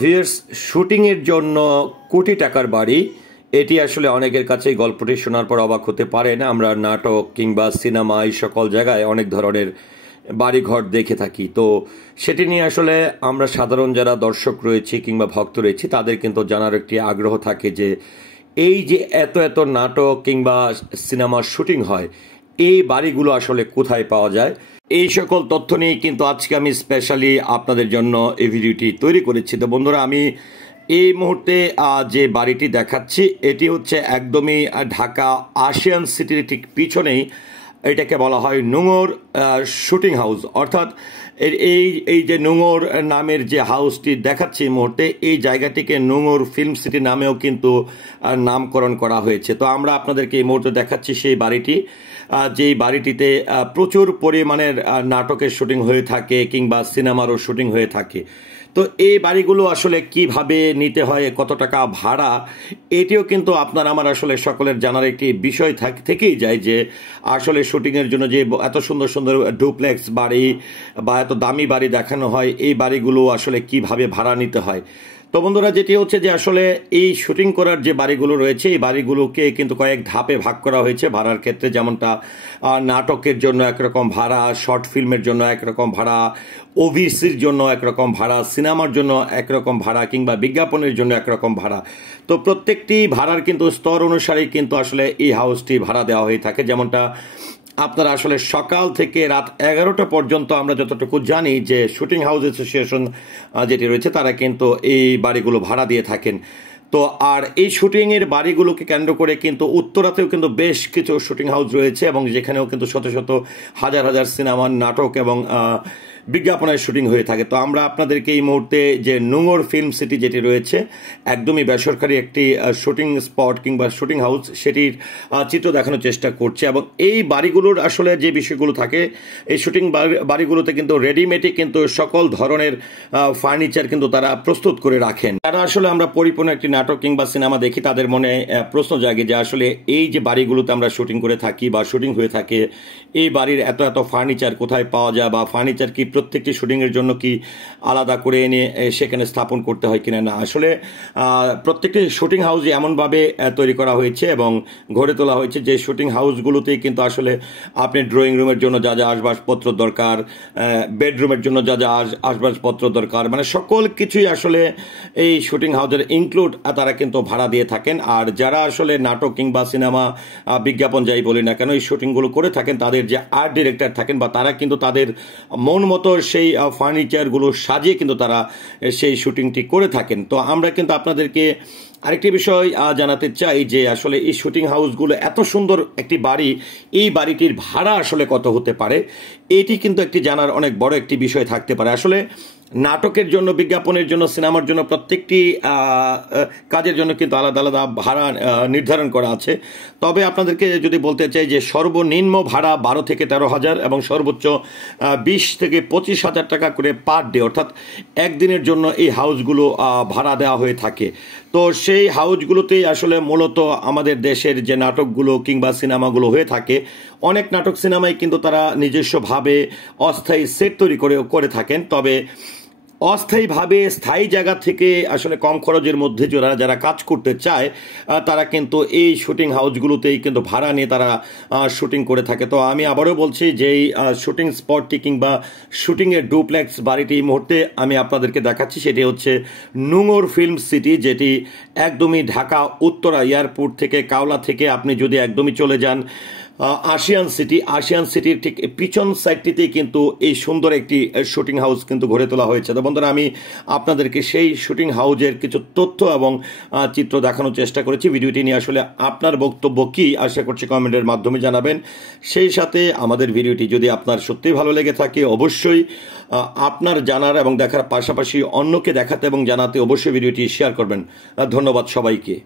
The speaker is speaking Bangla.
ভিউয়ার্স, শুটিংয়ের জন্য কোটি টাকার বাড়ি, এটি আসলে অনেকের কাছেই গল্পটি শোনার পর অবাক হতে পারেন। আমরা নাটক কিংবা সিনেমা এই সকল জায়গায় অনেক ধরনের বাড়িঘর দেখে থাকি। তো সেটি নিয়ে আসলে আমরা সাধারণ যারা দর্শক রয়েছি কিংবা ভক্ত রয়েছি তাদের কিন্তু জানার একটি আগ্রহ থাকে যে এই যে এত এত নাটক কিংবা সিনেমার শুটিং হয়, এই বাড়িগুলো আসলে কোথায় পাওয়া যায়। এই সকল তথ্য নিয়ে কিন্তু আজকে আমি স্পেশালি আপনাদের জন্য এই ভিডিওটি তৈরি করেছি। তো বন্ধুরা, আমি এই মুহূর্তে যে বাড়িটি দেখাচ্ছি এটি হচ্ছে একদমই ঢাকা আশিয়ান সিটির ঠিক পিছনেই। এটাকে বলা হয় নোঙর শুটিং হাউস, অর্থাৎ এই যে নোঙর নামের যে হাউসটি দেখাচ্ছি এই মুহূর্তে, এই জায়গাটিকে নোঙর ফিল্ম সিটি নামেও কিন্তু নামকরণ করা হয়েছে। তো আমরা আপনাদেরকে এই মুহূর্তে দেখাচ্ছি সেই বাড়িটি, যেই বাড়িটিতে প্রচুর পরিমাণের নাটকের শুটিং হয়ে থাকে কিংবা সিনেমারও শুটিং হয়ে থাকে। তো এই বাড়িগুলো আসলে কিভাবে নিতে হয়, কত টাকা ভাড়া, এটিও কিন্তু আপনার আমার আসলে সকলের জানার একটি বিষয় থেকেই যায় যে আসলে শুটিংয়ের জন্য যে এত সুন্দর সুন্দর ডুপ্লেক্স বাড়ি বা এত দামি বাড়ি দেখানো হয়, এই বাড়িগুলো আসলে কিভাবে ভাড়া নিতে হয়। তো বন্ধুরা, যেটি হচ্ছে যে আসলে এই শুটিং করার যে বাড়িগুলো রয়েছে এই বাড়িগুলোকে কিন্তু কয়েক ধাপে ভাগ করা হয়েছে ভাড়ার ক্ষেত্রে। যেমনটা নাটকের জন্য একরকম ভাড়া, শর্ট ফিল্মের জন্য একরকম ভাড়া, ওভিসির জন্য একরকম ভাড়া, সিনেমার জন্য একরকম ভাড়া কিংবা বিজ্ঞাপনের জন্য একরকম ভাড়া। তো প্রত্যেকটি ভাড়ার কিন্তু স্তর অনুসারেই কিন্তু আসলে এই হাউসটি ভাড়া দেওয়া হয়ে থাকে। যেমনটা আপনারা আসলে সকাল থেকে রাত 11টা পর্যন্ত আমরা যতটুকু জানি যে শুটিং হাউস অ্যাসোসিয়েশন যেটি রয়েছে তারা কিন্তু এই বাড়িগুলো ভাড়া দিয়ে থাকেন। তো আর এই শুটিংয়ের বাড়িগুলোকে কেন্দ্র করে কিন্তু উত্তরাতেও কিন্তু বেশ কিছু শুটিং হাউস রয়েছে এবং যেখানেও কিন্তু শত শত হাজার হাজার সিনেমার নাটক এবং বিজ্ঞাপনের শুটিং হয়ে থাকে। তো আমরা আপনাদেরকে এই মুহূর্তে যে নোঙর ফিল্ম সিটি যেটি রয়েছে একদমই বেসরকারি একটি শুটিং স্পট কিংবা শুটিং হাউস, সেটির চিত্র দেখানোর চেষ্টা করছে। এবং এই বাড়িগুলোর আসলে যে বিষয়গুলো থাকে, এই শুটিং বাড়িগুলোতে কিন্তু রেডিমেডে কিন্তু সকল ধরনের ফার্নিচার কিন্তু তারা প্রস্তুত করে রাখেন। তারা আসলে আমরা পরিপূর্ণ একটি নাটক কিংবা সিনেমা দেখি, তাদের মনে প্রশ্ন জাগে যে আসলে এই যে বাড়িগুলোতে আমরা শুটিং করে থাকি বা শুটিং হয়ে থাকে, এই বাড়ির এত এত ফার্নিচার কোথায় পাওয়া যায় বা ফার্নিচার কি প্রত্যেকটি শুটিংয়ের জন্য কি আলাদা করে এনে সেখানে স্থাপন করতে হয় কিনা। না, আসলে প্রত্যেকটি শুটিং হাউসই এমনভাবে তৈরি করা হয়েছে এবং গড়ে তোলা হয়েছে যে শুটিং হাউসগুলোতেই কিন্তু আসলে আপনি ড্রয়িং রুমের জন্য যা যা আসবাবপত্র দরকার, বেডরুমের জন্য যা যা আসবাবপত্র দরকার, মানে সকল কিছুই আসলে এই শুটিং হাউসের ইনক্লুড তারা কিন্তু ভাড়া দিয়ে থাকেন। আর যারা আসলে নাটক কিংবা সিনেমা বিজ্ঞাপন যাই বলি না কেন এই শুটিংগুলো করে থাকেন, তাদের যে আর্ট ডিরেক্টর থাকেন বা তারা কিন্তু তাদের মন মতো সেই ফার্নিচারগুলো সাজিয়ে কিন্তু তারা সেই শুটিংটি করে থাকেন। তো আমরা কিন্তু আপনাদেরকে আরেকটি বিষয় জানাতে চাই যে আসলে এই শুটিং হাউসগুলো এত সুন্দর একটি বাড়ি, এই বাড়িটির ভাড়া আসলে কত হতে পারে, এটি কিন্তু একটি জানার অনেক বড় একটি বিষয় থাকতে পারে। আসলে নাটকের জন্য, বিজ্ঞাপনের জন্য, সিনেমার জন্য প্রত্যেকটি কাজের জন্য কিন্তু আলাদা আলাদা ভাড়া নির্ধারণ করা আছে। তবে আপনাদেরকে যদি বলতে চাই যে সর্বনিম্ন ভাড়া 12 থেকে 13,000 এবং সর্বোচ্চ 20 থেকে 25,000 টাকা করে পার ডে, অর্থাৎ একদিনের জন্য এই হাউসগুলো ভাড়া দেওয়া হয়ে থাকে। তো সেই হাউসগুলোতেই আসলে মূলত আমাদের দেশের যে নাটকগুলো কিংবা সিনেমাগুলো হয়ে থাকে, অনেক নাটক সিনেমায় কিন্তু তারা নিজস্বভাবে অস্থায়ী সেট তৈরি করে থাকেন। তবে অস্থায়ীভাবে স্থায়ী জায়গা থেকে আসলে কম খরচের মধ্যে যারা কাজ করতে চায় তারা কিন্তু এই শুটিং হাউসগুলোতেই কিন্তু ভাড়া নিয়ে তারা শুটিং করে থাকে। তো আমি আবারও বলছি যে এই শুটিং স্পটটি কিংবা শুটিংয়ের ডুপ্লেক্স বাড়িটি এই মুহূর্তে আমি আপনাদেরকে দেখাচ্ছি, সেটি হচ্ছে নোঙর ফিল্ম সিটি, যেটি একদমই ঢাকা উত্তরা এয়ারপোর্ট থেকে, কাওলা থেকে আপনি যদি একদমই চলে যান আশিয়ান সিটির ঠিক পিছন সাইডটিতেই কিন্তু এই সুন্দর একটি শুটিং হাউস কিন্তু গড়ে তোলা হয়েছে। তো বন্ধুরা, আমি আপনাদেরকে সেই শুটিং হাউসের কিছু তথ্য এবং চিত্র দেখানোর চেষ্টা করেছি। ভিডিওটি নিয়ে আসলে আপনার বক্তব্য কি, আশা করছি কমেন্টের মাধ্যমে জানাবেন। সেই সাথে আমাদের ভিডিওটি যদি আপনার সত্যিই ভালো লেগে থাকে অবশ্যই আপনার জানার এবং দেখার পাশাপাশি অন্যকে দেখাতে এবং জানাতে অবশ্যই ভিডিওটি শেয়ার করবেন। ধন্যবাদ সবাইকে।